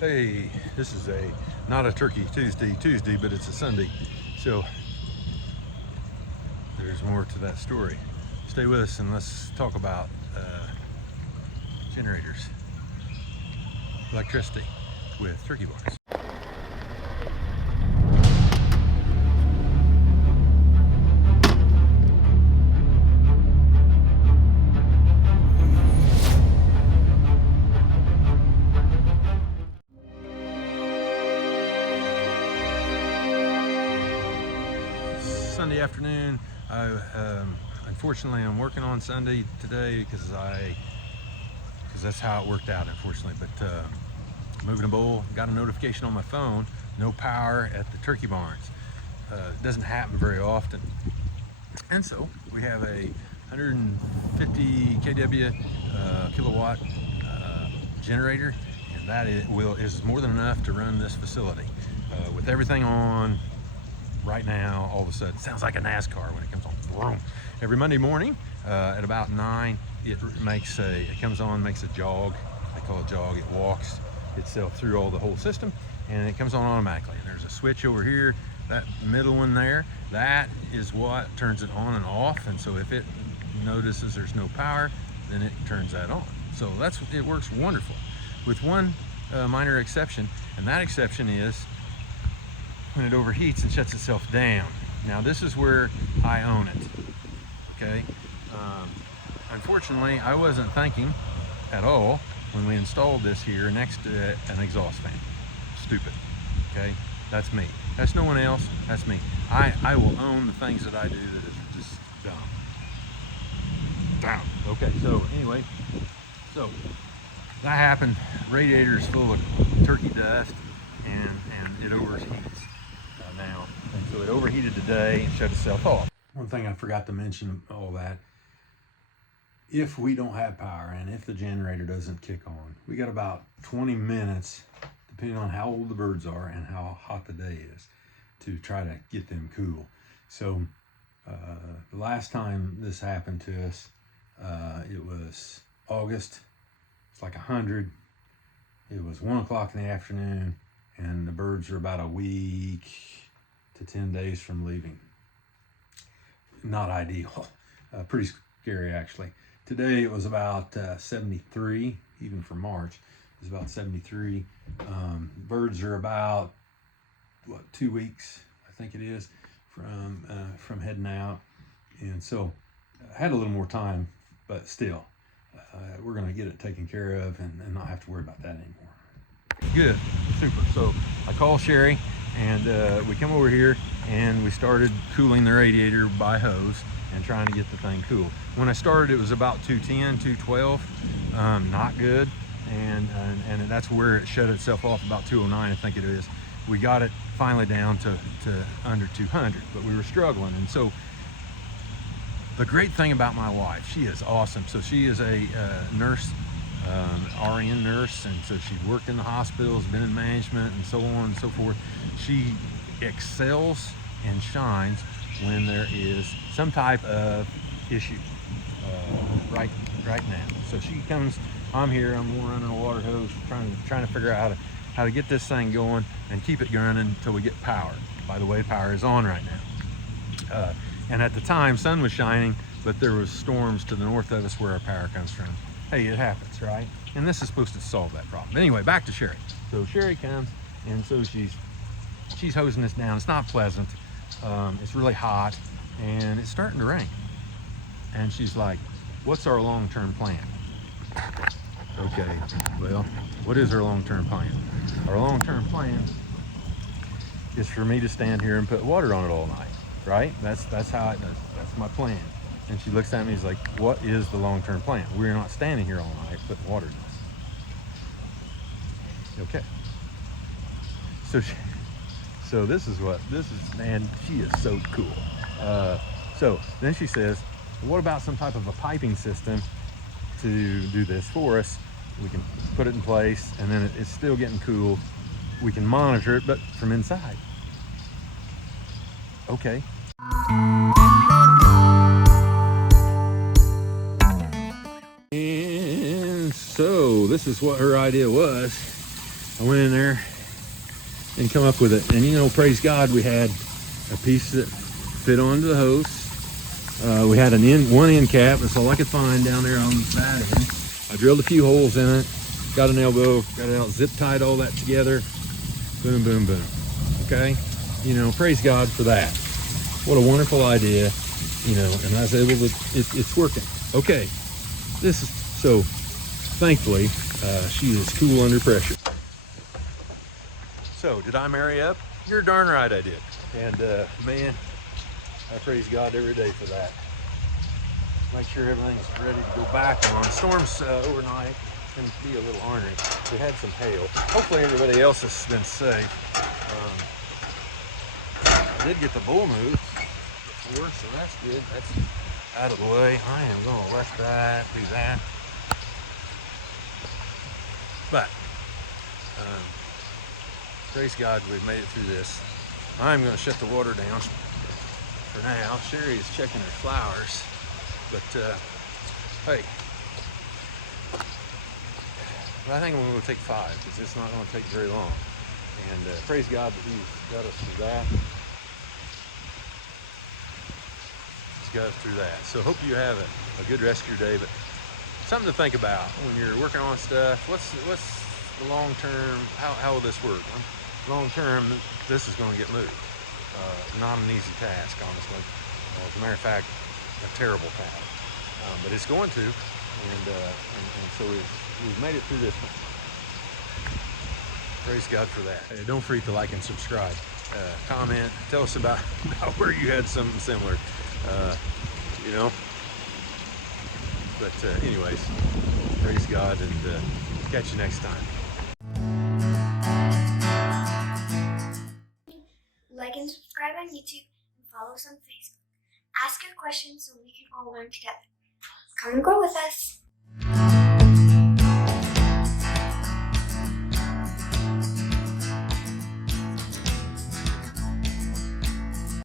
Hey, this is not a Turkey Tuesday, but it's a Sunday. So there's more to that story. Stay with us and let's talk about generators, electricity with turkey barns. Sunday afternoon. Unfortunately, I'm working on Sunday today because that's how it worked out, unfortunately. But moving a bull, got a notification on my phone, no power at the turkey barns. It doesn't happen very often. And so we have a 150 kW kilowatt generator, and that is more than enough to run this facility. With everything on right now, all of a sudden, it sounds like a NASCAR when it comes on. Vroom. Every Monday morning at about 9, it comes on, makes a jog. They call it jog. It walks itself through the whole system, and it comes on automatically. And there's a switch over here, that middle one there. That is what turns it on and off. And so if it notices there's no power, then it turns that on. So it works wonderful, with one minor exception, and that exception is when it overheats and shuts itself down. Now this is where I own it, okay? Unfortunately, I wasn't thinking at all when we installed this here next to an exhaust fan. Stupid, okay? That's me. That's no one else, that's me. I will own the things that I do that is just dumb. Okay, so anyway, so that happened. Radiator is full of turkey dust, and it overheats now. And so it overheated today and shut itself off. One thing I forgot to mention, all that, if we don't have power and if the generator doesn't kick on, we got about 20 minutes, depending on how old the birds are and how hot the day is, to try to get them cool. So the last time this happened to us, it was August. It's like 100. It was 1 o'clock in the afternoon, and the birds are about a week to 10 days from leaving. Not ideal. Pretty scary, actually. Today it was about 73, even for March. It was about 73. Birds are about 2 weeks, I think it is, from heading out, and so I had a little more time, but still, we're going to get it taken care of and not have to worry about that anymore. Good, super. So I call Sherry, and we come over here and we started cooling the radiator by hose and trying to get the thing cool. When I started, it was about 210, 212, not good, and that's where it shut itself off, about 209, I think it is. We got it finally down to under 200, but we were struggling. And so the great thing about my wife, she is awesome. So she is a nurse, RN nurse, and so she's worked in the hospitals, been in management, and so on and so forth. She excels and shines when there is some type of issue right now. So she comes, I'm here, I'm running a water hose, trying to figure out how to get this thing going and keep it running until we get power. By the way, power is on right now. And at the time, sun was shining, but there was storms to the north of us where our power comes from. Hey, it happens, right? And this is supposed to solve that problem. But anyway, back to Sherry. So Sherry comes, and so she's hosing this down. It's not pleasant. It's really hot, and it's starting to rain. And she's like, what's our long-term plan? Okay, well, what is our long-term plan? Our long-term plan is for me to stand here and put water on it all night, right? That's how it does. That's my plan. And she looks at me, and is like, what is the long-term plan? We're not standing here all night putting water in this. Okay. So this is, and she is so cool. So then she says, what about some type of a piping system to do this for us? We can put it in place, and then it's still getting cool. We can monitor it, but from inside. Okay. And so this is what her idea was. I went in there and come up with it. And you know, praise God, we had a piece that fit onto the hose. We had one end cap. That's all I could find down there on that end. I drilled a few holes in it, got an elbow, got it out, zip tied all that together. Boom, boom, boom. Okay, you know, praise God for that. What a wonderful idea, you know. And I was able to. It's working. Okay, this is so. Thankfully, she is cool under pressure. So, did I marry up? You're darn right I did. And man, I praise God every day for that. Make sure everything's ready to go back on. Storms overnight, it's going to be a little ornery. We had some hail. Hopefully everybody else has been safe. I did get the bull moved before, so that's good. That's out of the way. I am going to let that do that. But praise God, we've made it through this. I'm going to shut the water down for now. Sherry is checking her flowers, but hey, I think I'm going to take 5 because it's not going to take very long. And praise God that He's got us through that. He's got us through that. So hope you have a good rest of your day. But something to think about when you're working on stuff. What's the long term? How will this work? Long term, this is going to get moved. Not an easy task, honestly. As a matter of fact, a terrible task. But it's going to, and so we've made it through this one. Praise God for that. Hey, don't forget to like and subscribe. Comment. Tell us about where you had something similar. You know. But anyways, praise God, and catch you next time. Like and subscribe on YouTube and follow us on Facebook. Ask your questions so we can all learn together. Come and grow with us.